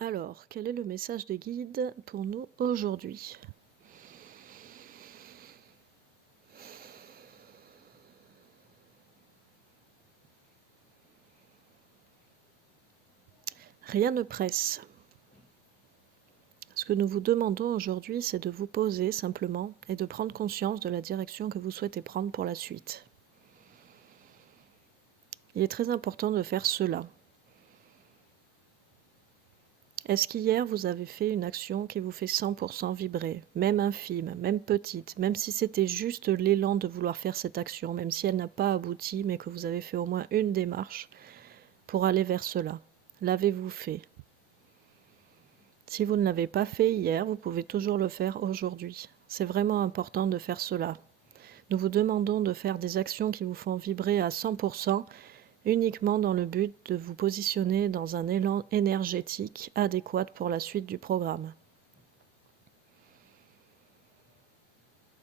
Alors, quel est le message des guides pour nous aujourd'hui? Rien ne presse. Ce que nous vous demandons aujourd'hui, c'est de vous poser simplement et de prendre conscience de la direction que vous souhaitez prendre pour la suite. Il est très important de faire cela. Est-ce qu'hier vous avez fait une action qui vous fait 100% vibrer, même infime, même petite, même si c'était juste l'élan de vouloir faire cette action, même si elle n'a pas abouti, mais que vous avez fait au moins une démarche pour aller vers cela? L'avez-vous fait? Si vous ne l'avez pas fait hier, vous pouvez toujours le faire aujourd'hui. C'est vraiment important de faire cela. Nous vous demandons de faire des actions qui vous font vibrer à 100%, uniquement dans le but de vous positionner dans un élan énergétique adéquat pour la suite du programme.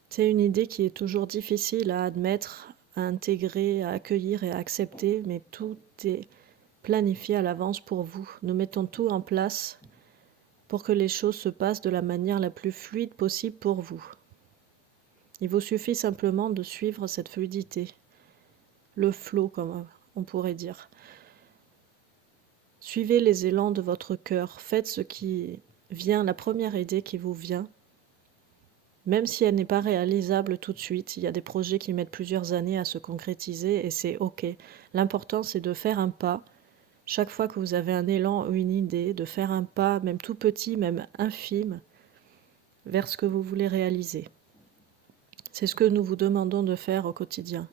C'est une idée qui est toujours difficile à admettre, à intégrer, à accueillir et à accepter, mais tout est planifié à l'avance pour vous. Nous mettons tout en place pour que les choses se passent de la manière la plus fluide possible pour vous. Il vous suffit simplement de suivre cette fluidité, le flow comme on pourrait dire. Suivez les élans de votre cœur, faites ce qui vient, la première idée qui vous vient, même si elle n'est pas réalisable tout de suite. Il y a des projets qui mettent plusieurs années à se concrétiser et c'est ok. L'important c'est de faire un pas, chaque fois que vous avez un élan ou une idée, de faire un pas, même tout petit, même infime, vers ce que vous voulez réaliser. C'est ce que nous vous demandons de faire au quotidien,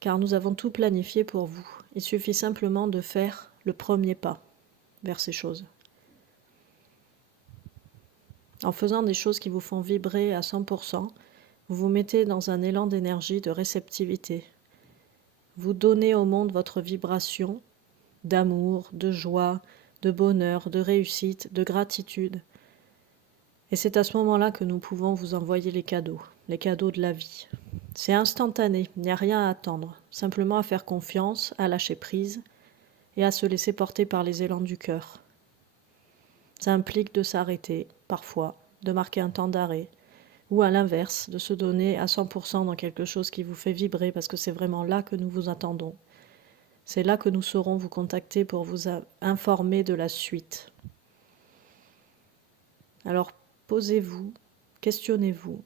car nous avons tout planifié pour vous. Il suffit simplement de faire le premier pas vers ces choses. En faisant des choses qui vous font vibrer à 100%, vous vous mettez dans un élan d'énergie, de réceptivité. Vous donnez au monde votre vibration d'amour, de joie, de bonheur, de réussite, de gratitude. Et c'est à ce moment-là que nous pouvons vous envoyer les cadeaux de la vie. C'est instantané, il n'y a rien à attendre, simplement à faire confiance, à lâcher prise et à se laisser porter par les élans du cœur. Ça implique de s'arrêter, parfois, de marquer un temps d'arrêt, ou à l'inverse, de se donner à 100% dans quelque chose qui vous fait vibrer, parce que c'est vraiment là que nous vous attendons. C'est là que nous saurons vous contacter pour vous informer de la suite. Alors, posez-vous, questionnez-vous.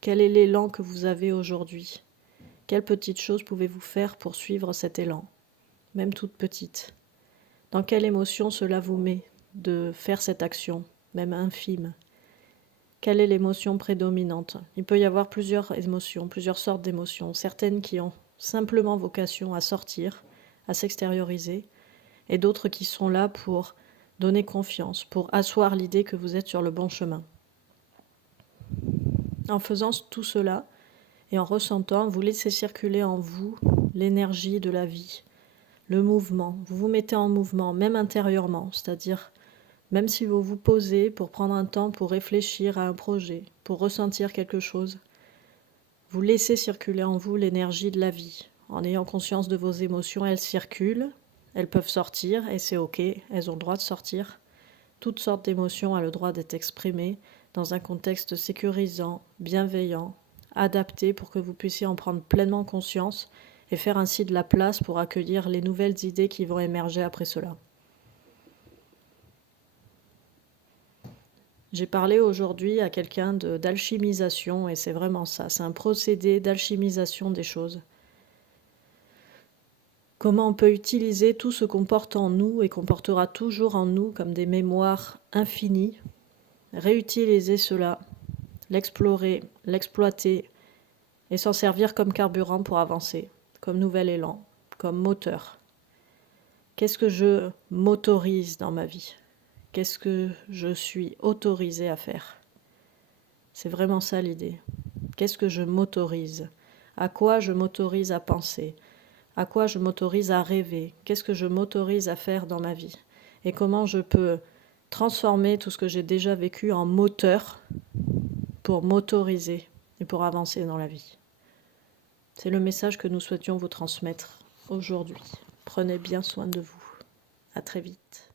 Quel est l'élan que vous avez aujourd'hui? Quelle petite chose pouvez-vous faire pour suivre cet élan, même toute petite? Dans quelle émotion cela vous met de faire cette action, même infime? Quelle est l'émotion prédominante? Il peut y avoir plusieurs émotions, plusieurs sortes d'émotions, certaines qui ont simplement vocation à sortir, à s'extérioriser, et d'autres qui sont là pour donner confiance, pour asseoir l'idée que vous êtes sur le bon chemin. En faisant tout cela, et en ressentant, vous laissez circuler en vous l'énergie de la vie, le mouvement. Vous vous mettez en mouvement, même intérieurement, c'est-à-dire même si vous vous posez pour prendre un temps pour réfléchir à un projet, pour ressentir quelque chose, vous laissez circuler en vous l'énergie de la vie. En ayant conscience de vos émotions, elles circulent, elles peuvent sortir et c'est ok, elles ont le droit de sortir. Toutes sortes d'émotions ont le droit d'être exprimées dans un contexte sécurisant, bienveillant, adapté pour que vous puissiez en prendre pleinement conscience et faire ainsi de la place pour accueillir les nouvelles idées qui vont émerger après cela. J'ai parlé aujourd'hui à quelqu'un d'alchimisation et c'est vraiment ça, c'est un procédé d'alchimisation des choses. Comment on peut utiliser tout ce qu'on porte en nous et qu'on portera toujours en nous comme des mémoires infinies, réutiliser cela, l'explorer, l'exploiter et s'en servir comme carburant pour avancer, comme nouvel élan, comme moteur. Qu'est-ce que je m'autorise dans ma vie? Qu'est-ce que je suis autorisée à faire? C'est vraiment ça l'idée. Qu'est-ce que je m'autorise? À quoi je m'autorise à penser? À quoi je m'autorise à rêver? Qu'est-ce que je m'autorise à faire dans ma vie? Et comment je peux transformer tout ce que j'ai déjà vécu en moteur pour m'autoriser et pour avancer dans la vie. C'est le message que nous souhaitions vous transmettre aujourd'hui. Prenez bien soin de vous. À très vite.